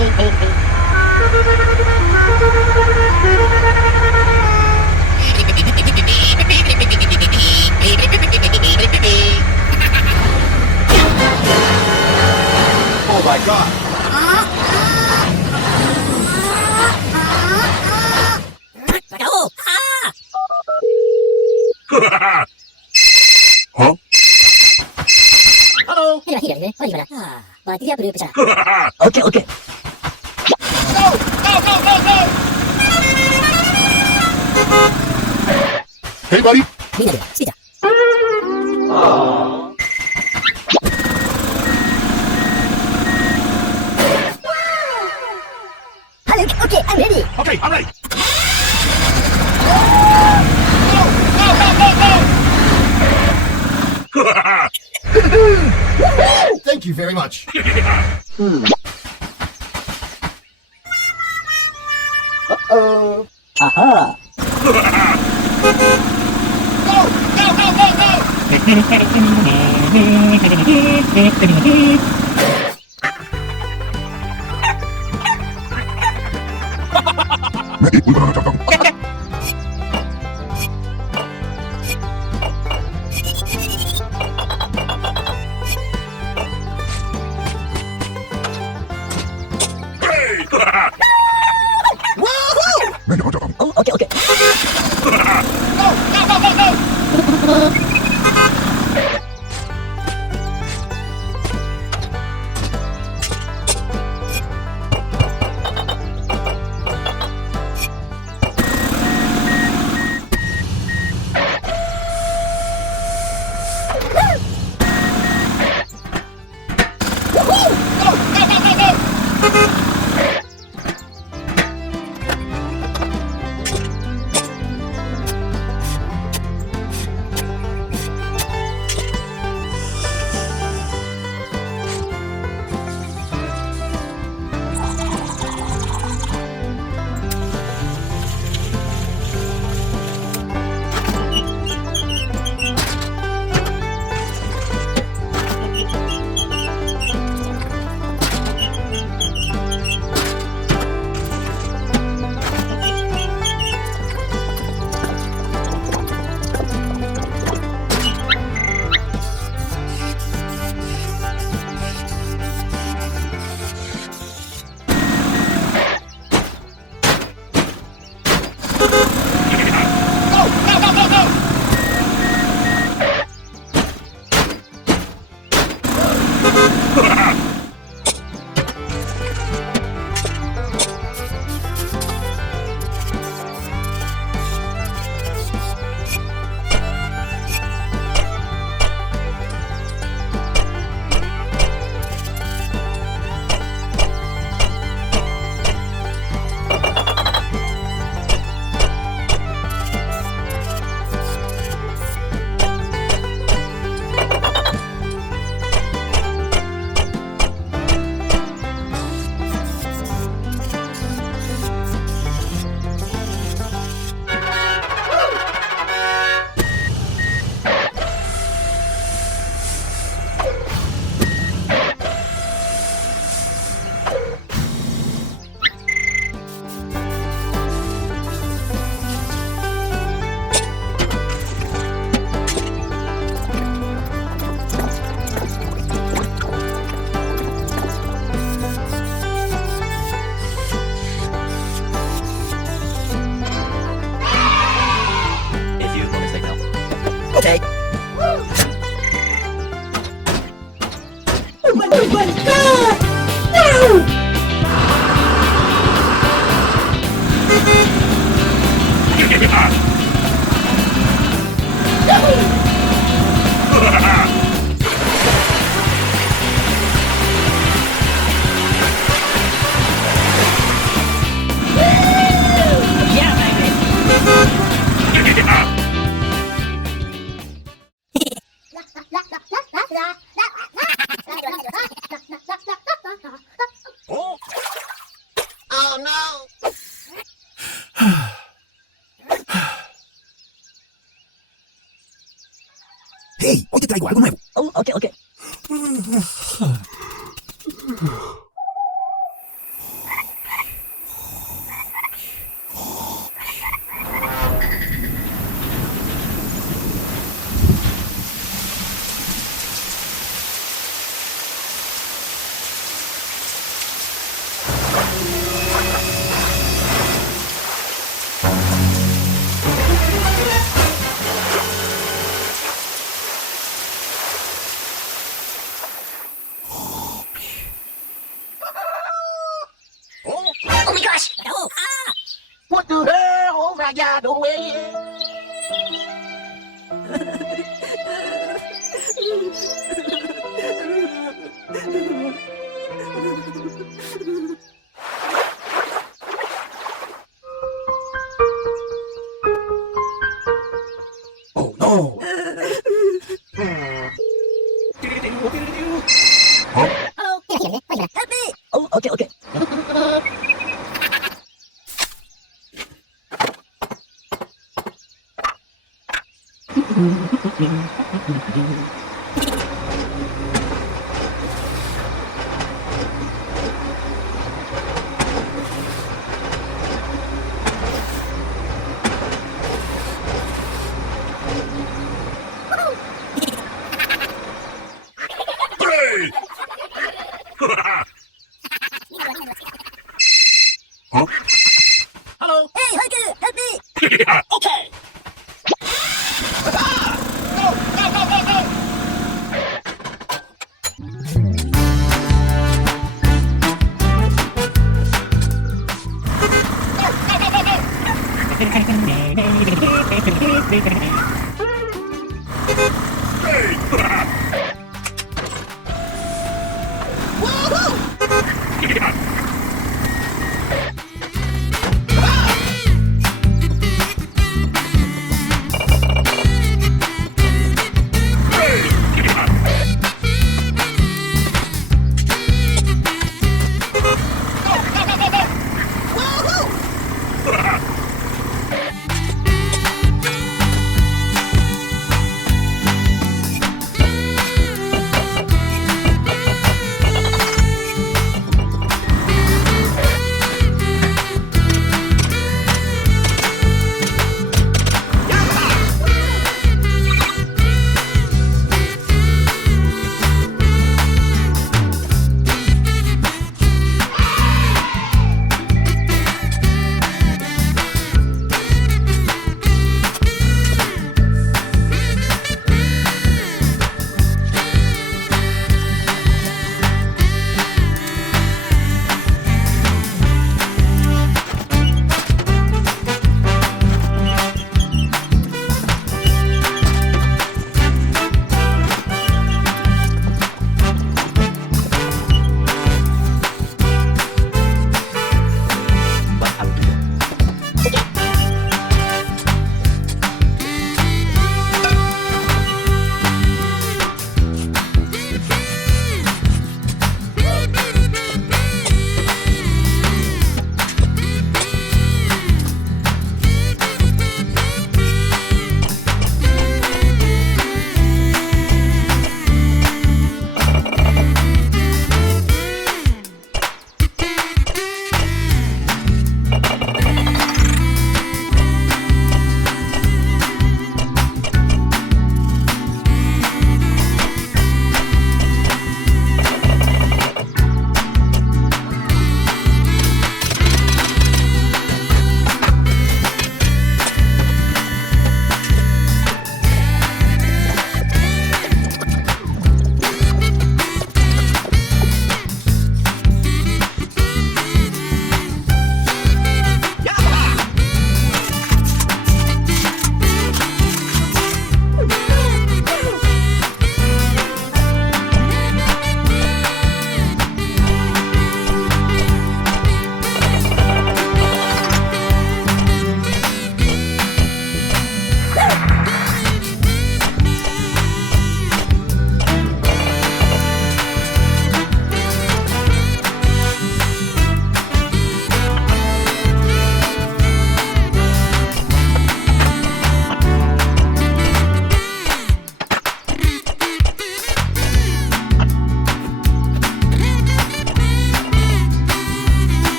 Oh my god! Huh? Uh-oh! Bateria berubah. Okay, okay. No! No, no, no, no! Hey, buddy. Mira, sita. Hello, okay, I'm ready. Okay, I'm ready. No! No, no, no, no! Thank you very much. Uh-oh. Aha. No! No, no, no, no! Ready? We're gonna jump down. Hey! Woohoo! Ready? We're gonna jump down. Oh, okay, okay. No! No, no, no, no! Woohoo! No! No, no, no, no! No! No, no, no, no! A few moments later. Okay. Oh my god! No! Yeah, baby! Oh! Oh no! Hey, hoy te traigo algo nuevo. Oh, okay, okay. yeah, don't wait. Oh no. Oh, help me! Oh, okay, okay. Hooray! huh? Hello. Hey, Hiker, help me! Okay. Go, go, go, go, go!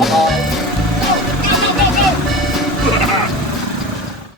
Oh